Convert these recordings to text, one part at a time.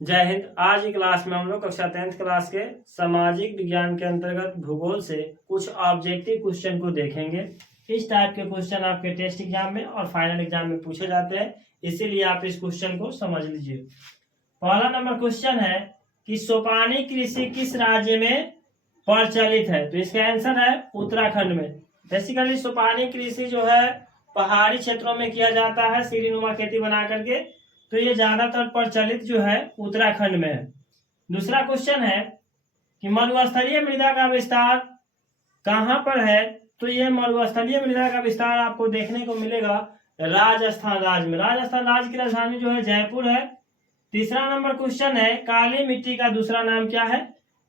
जय हिंद। आज की क्लास में हम लोग कक्षा 10th क्लास के सामाजिक विज्ञान के अंतर्गत भूगोल से कुछ ऑब्जेक्टिव क्वेश्चन को देखेंगे। इस टाइप के क्वेश्चन आपके टेस्ट एग्जाम में और फाइनल एग्जाम में पूछे जाते हैं, इसीलिए आप इस क्वेश्चन को समझ लीजिए। पहला नंबर क्वेश्चन है कि सोपानी कृषि किस राज्य में प्रचलित है? तो इसका आंसर है उत्तराखंड में। बेसिकली सोपानी कृषि जो है पहाड़ी क्षेत्रों में किया जाता है, सीढ़ीनुमा खेती बना करके, तो ये ज्यादातर प्रचलित जो है उत्तराखंड में है। दूसरा क्वेश्चन है कि मरुस्थलीय मृदा का विस्तार कहां पर है? तो ये मरुस्थलीय मृदा का विस्तार आपको देखने को मिलेगा राजस्थान राज्य में। राजस्थान राज्य की राजधानी जो है जयपुर है। तीसरा नंबर क्वेश्चन है काली मिट्टी का दूसरा नाम क्या है?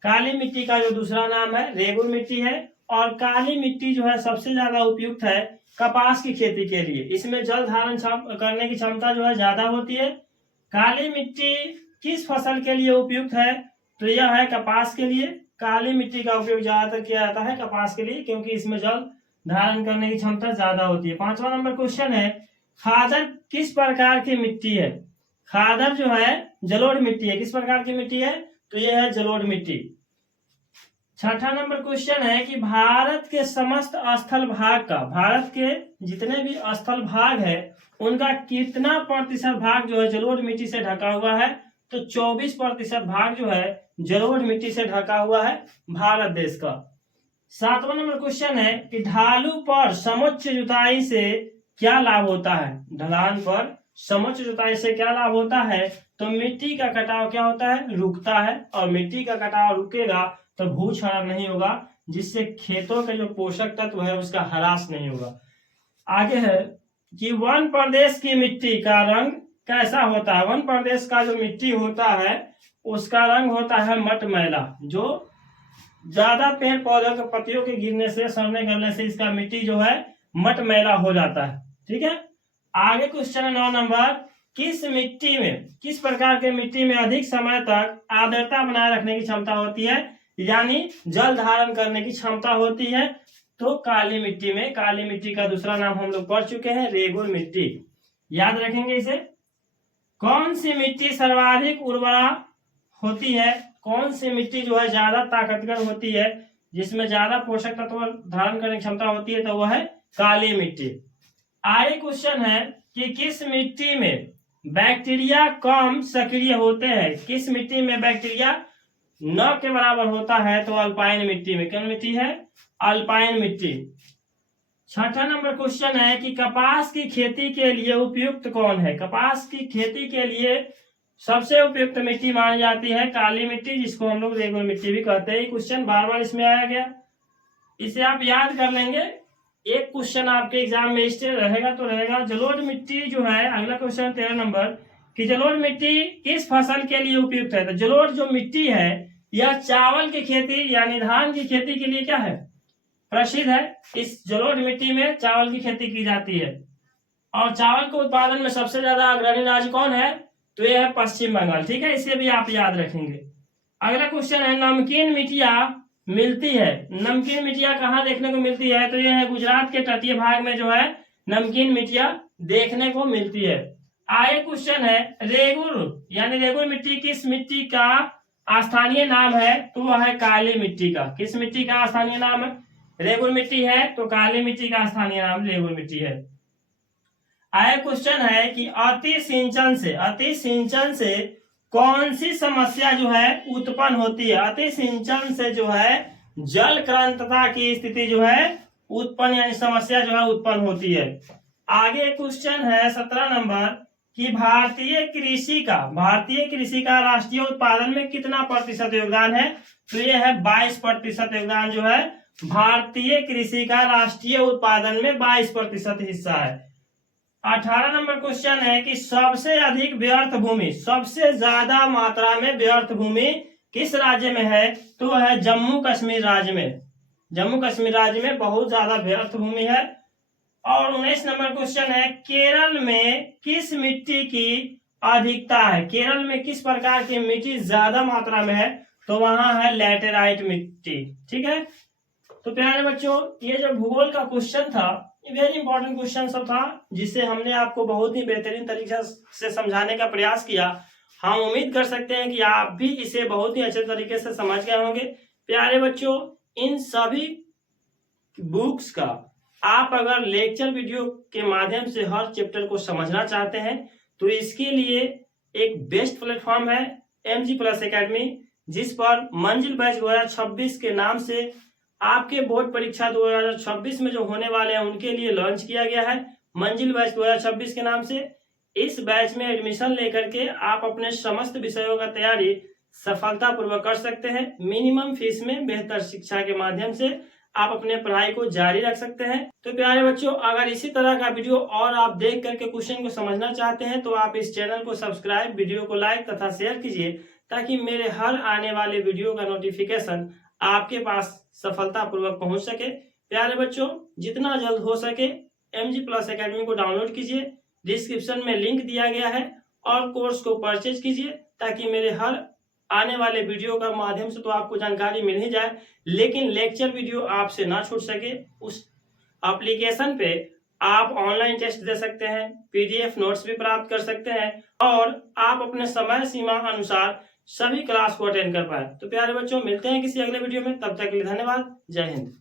काली मिट्टी का जो दूसरा नाम है रेगुर मिट्टी है। और काली मिट्टी जो है सबसे ज्यादा उपयुक्त है कपास की खेती के लिए। इसमें जल धारण करने की क्षमता जो है ज्यादा होती है। काली मिट्टी किस फसल के लिए उपयुक्त है? तो यह है कपास के लिए। काली मिट्टी का उपयोग ज्यादातर किया जाता है कपास के लिए, क्योंकि इसमें जल धारण करने की क्षमता ज्यादा होती है। पांचवा नंबर क्वेश्चन है खादर किस प्रकार की मिट्टी है? खादर जो है जलोढ़ मिट्टी है। किस प्रकार की मिट्टी है? तो यह है जलोढ़ मिट्टी। छठा नंबर क्वेश्चन है कि भारत के समस्त स्थल भाग का, भारत के जितने भी स्थल भाग है उनका कितना प्रतिशत भाग जो है जलोढ़ मिट्टी से ढका हुआ है? तो 24% भाग जो है जलोढ़ मिट्टी से ढका हुआ है भारत देश का। सातवां नंबर क्वेश्चन है कि ढालू पर समोच्च जुताई से क्या लाभ होता है? ढलान पर समोच्च जुताई से क्या लाभ होता है? तो मिट्टी का कटाव क्या होता है? रुकता है। और मिट्टी का कटाव रुकेगा तो भूक्षरण नहीं होगा, जिससे खेतों के जो पोषक तत्व है उसका ह्रास नहीं होगा। आगे है कि वन प्रदेश की मिट्टी का रंग कैसा होता है? वन प्रदेश का जो मिट्टी होता है उसका रंग होता है मटमैला। जो ज्यादा पेड़ पौधों के पत्तियों के गिरने से, सड़ने गलने से इसका मिट्टी जो है मटमैला हो जाता है। ठीक है। आगे क्वेश्चन है 9 नंबर, किस मिट्टी में, किस प्रकार के मिट्टी में अधिक समय तक आर्द्रता बनाए रखने की क्षमता होती है, यानी जल धारण करने की क्षमता होती है? तो काली मिट्टी में। काली मिट्टी का दूसरा नाम हम लोग पढ़ चुके हैं रेगुर मिट्टी, याद रखेंगे इसे। कौन सी मिट्टी सर्वाधिक उर्वरा होती है? कौन सी मिट्टी जो है ज्यादा ताकतवर होती है, जिसमें ज्यादा पोषक तत्व धारण करने की क्षमता होती है? तो वह है काली मिट्टी। आगे क्वेश्चन है कि किस मिट्टी में बैक्टीरिया कम सक्रिय होते हैं? किस मिट्टी में बैक्टीरिया न के बराबर होता है? तो अल्पाइन मिट्टी में। कौन मिट्टी है? अल्पाइन मिट्टी। छठा नंबर क्वेश्चन है कि कपास की खेती के लिए उपयुक्त कौन है? कपास की खेती के लिए सबसे उपयुक्त मिट्टी मानी जाती है काली मिट्टी, जिसको हम लोग रेगुर मिट्टी भी कहते हैं। क्वेश्चन बार बार इसमें आया गया, इसे आप याद कर लेंगे। एक क्वेश्चन आपके एग्जाम में इस रहेगा तो रहेगा जलोढ़ मिट्टी जो है। अगला क्वेश्चन 13 नंबर कि जलोढ़ मिट्टी किस फसल के लिए उपयुक्त है? तो जलोढ़ जो मिट्टी है यह चावल की खेती यानी धान की खेती के लिए क्या है? प्रसिद्ध है। इस जलोढ़ मिट्टी में चावल की खेती की जाती है। और चावल के उत्पादन में सबसे ज्यादा अग्रणी राज्य कौन है? तो यह है पश्चिम बंगाल। ठीक है, इसे भी आप याद रखेंगे। अगला क्वेश्चन है नमकीन मिट्टियां मिलती है। नमकीन मिट्टियां कहाँ देखने को मिलती है? तो यह है गुजरात के तटीय भाग में जो है नमकीन मिट्टियां देखने को मिलती है। आगे क्वेश्चन है रेगुर यानी रेगुर मिट्टी किस मिट्टी का स्थानीय नाम है? तो वह है काली मिट्टी का। किस मिट्टी का स्थानीय नाम है? रेगुर मिट्टी है, तो काली मिट्टी का स्थानीय नाम रेगुर मिट्टी है। आगे क्वेश्चन है कि अति सिंचन से कौन सी समस्या जो है उत्पन्न होती है? अति सिंचन से जो है जल क्रांतता की स्थिति जो है उत्पन्न यानी समस्या जो है उत्पन्न होती है। आगे क्वेश्चन है 17 नंबर कि भारतीय कृषि का राष्ट्रीय उत्पादन में कितना प्रतिशत योगदान है? तो यह है 22% योगदान जो है भारतीय कृषि का राष्ट्रीय उत्पादन में 22% हिस्सा है। 18 नंबर क्वेश्चन है कि सबसे अधिक व्यर्थ भूमि, सबसे ज्यादा मात्रा में व्यर्थ भूमि किस राज्य में है? तो है जम्मू कश्मीर राज्य में। जम्मू कश्मीर राज्य में बहुत ज्यादा व्यर्थ भूमि है। और 19 नंबर क्वेश्चन है केरल में किस मिट्टी की अधिकता है? केरल में किस प्रकार की मिट्टी ज्यादा मात्रा में है? तो वहां है लैटेराइट मिट्टी। ठीक है, तो प्यारे बच्चों ये जो भूगोल का क्वेश्चन था ये वेरी इंपॉर्टेंट क्वेश्चन सब था, जिससे हमने आपको बहुत ही बेहतरीन तरीके से समझाने का प्रयास किया। हम उम्मीद कर सकते हैं कि आप भी इसे बहुत ही अच्छे तरीके से समझ गए होंगे। प्यारे बच्चों, इन सभी बुक्स का आप अगर लेक्चर वीडियो के माध्यम से हर चैप्टर को समझना चाहते हैं तो इसके लिए एक बेस्ट प्लेटफॉर्म है MG प्लस एकेडमी, जिस पर मंजिल बैच 2026 के नाम से आपके बोर्ड परीक्षा 2026 में जो होने वाले हैं उनके लिए लॉन्च किया गया है मंजिल बैच 2026 के नाम से। इस बैच में एडमिशन लेकर के आप अपने समस्त विषयों का तैयारी सफलतापूर्वक कर सकते हैं। मिनिमम फीस में बेहतर शिक्षा के माध्यम से आप अपने पढ़ाई को जारी रख सकते हैं। तो प्यारे बच्चों, अगर इसी तरह का वीडियो और आप देख करके क्वेश्चन को समझना चाहते हैं तो आप इस चैनल को सब्सक्राइब, वीडियो को लाइक तथा शेयर कीजिए, ताकि मेरे हर आने वाले वीडियो का नोटिफिकेशन आपके पास सफलतापूर्वक पहुंच सके। प्यारे बच्चों, जितना जल्द हो सके MG प्लस एकेडमी को डाउनलोड कीजिए, डिस्क्रिप्शन में लिंक दिया गया है, और कोर्स को परचेज कीजिए, ताकि मेरे हर आने वाले वीडियो का माध्यम से तो आपको जानकारी मिल ही जाए, लेकिन लेक्चर वीडियो आपसे ना छूट सके। उस एप्लीकेशन पे आप ऑनलाइन टेस्ट दे सकते हैं, PDF नोट्स भी प्राप्त कर सकते हैं, और आप अपने समय सीमा अनुसार सभी क्लास को अटेंड कर पाए। तो प्यारे बच्चों, मिलते हैं किसी अगले वीडियो में, तब तक के लिए धन्यवाद। जय हिंद।